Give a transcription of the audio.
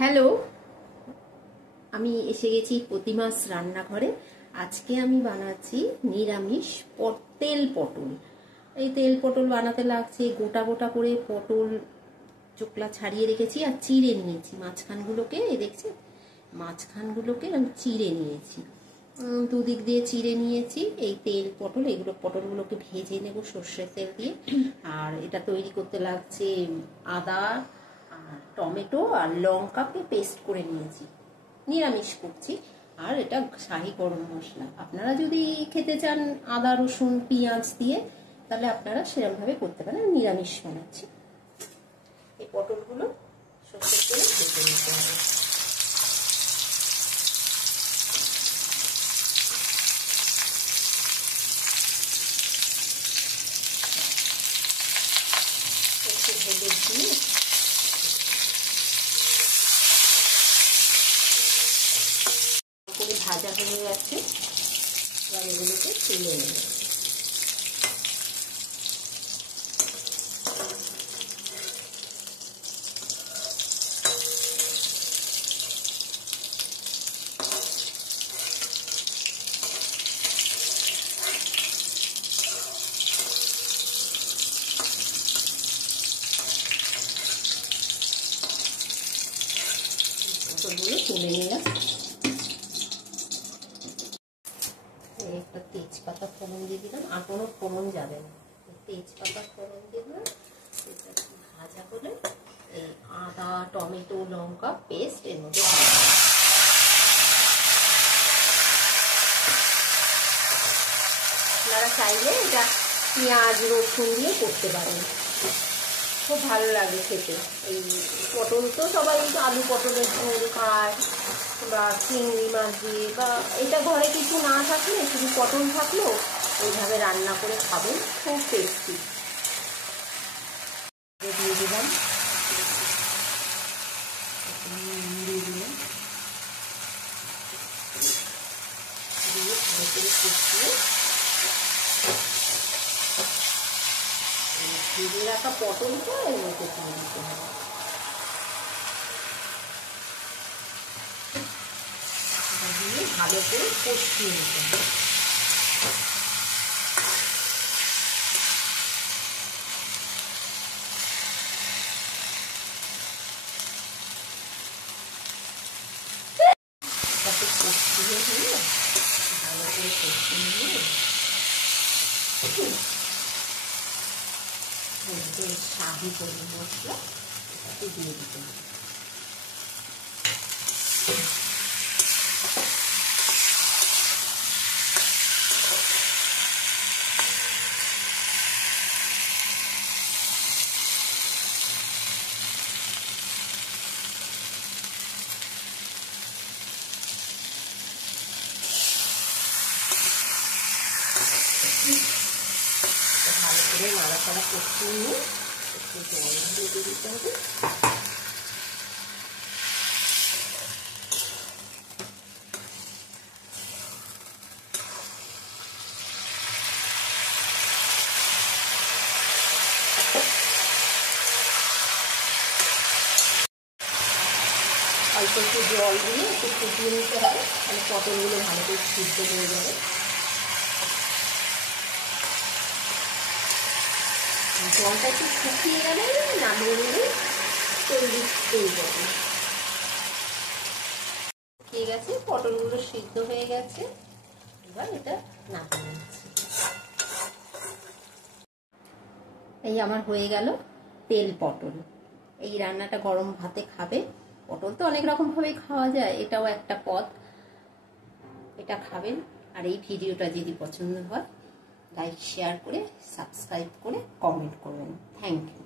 Hello, আমি এসে গেছি প্রতিমাস রান্নাঘরে। আজকে আমি বানাচ্ছি নিরামিষ তেল পটল। এই তেল পটল বানাতে লাগছে গোটা গোটা করে পটল চোকলা ছাড়িয়ে রেখেছি আর চিড়ে নিয়েছি মাঝখানগুলোকে। এই দেখছি মাঝখানগুলোকে আমি চিড়ে নিয়েছি, দুদিক দিয়ে চিড়ে নিয়েছি। এই তেল পটল, এগুলো পটলগুলোকে ভেজে নেব সর্ষের তেল দিয়ে। আর এটা তৈরি করতে লাগছে আদা আর টমেটো আর লঙ্কাকে পেস্ট করে নিয়েছি, নিরামিষ করছি। আর এটা শাহি গরম মশলা। আপনারা যদি খেতে চান আদা রসুন পেঁয়াজ দিয়ে, তাহলে আপনারা সেরকমভাবে করতে পারেন। নিরামিষ বানাচ্ছি। এই পটলগুলো সর্ষের তেলে ভেজে নিতে হবে। একটু হলুদ দিয়ে ভাজা হয়ে যাচ্ছে, এবার এগুলোকে তুলে নেব। পটলগুলো তুলে নিলাম। একটা তেজপাতা ফোড়ন দিয়ে দিলাম, আর কোনো ফোড়ন যাবে না, তেজপাতা ফোড়ন দিলাম। এটা ভাজা হলে এই আদা টমেটো লঙ্কা পেস্ট এর মধ্যে আপনারা চাইলে এটা পেঁয়াজ রসুন দিয়ে করতে পারেন, খুব ভালো লাগে খেতে। এই পটল তো সবাই আলু পটলের ঝোল খায় বা চিংড়ি মাছ দিয়ে, বা এটা ঘরে কিছু না থাকলে শুধু পটল থাকলেও এইভাবে রান্না করে খাবেন, খুব টেস্টি। দিয়ে দিলাম দিয়ে ভালো করে কষিয়ে ভেজে রাখা পটলটা এর মধ্যে দিয়ে দিতে হবে। দিয়ে ভালো করে কষিয়ে নিতে হবে। তাতে কষিয়ে হলে ভালো করে কষিয়ে নিয়ে শাহি গরম মশলা এটাকে দিয়ে দিতে হবে। ভালো করে নাড়াচাড়া কষিয়ে নিয়ে একটু জল দিয়ে দিতে হবে। অল্প একটু জল দিয়ে একটু ফুটিয়ে নিতে হবে, তাহলে পটলগুলো ভালো করে সিদ্ধ হয়ে যাবে। জলটা একটু শুকিয়ে গেলে নামিয়ে নিলে তৈরি তেল পটল। শুকিয়ে গেছে, পটলগুলো সিদ্ধ হয়ে গেছে, এবার এটা নামিয়ে নিচ্ছি। এই আমার হয়ে গেল তেল পটল। এই রান্নাটা গরম ভাতে খাবে। পটল তো অনেক রকম ভাবে খাওয়া যায়, এটাও একটা পদ। এটা খাবেন। আর এই ভিডিওটা যদি পছন্দ হয় লাইক শেয়ার করে সাবস্ক্রাইব করে কমেন্ট করবেন। Thank you.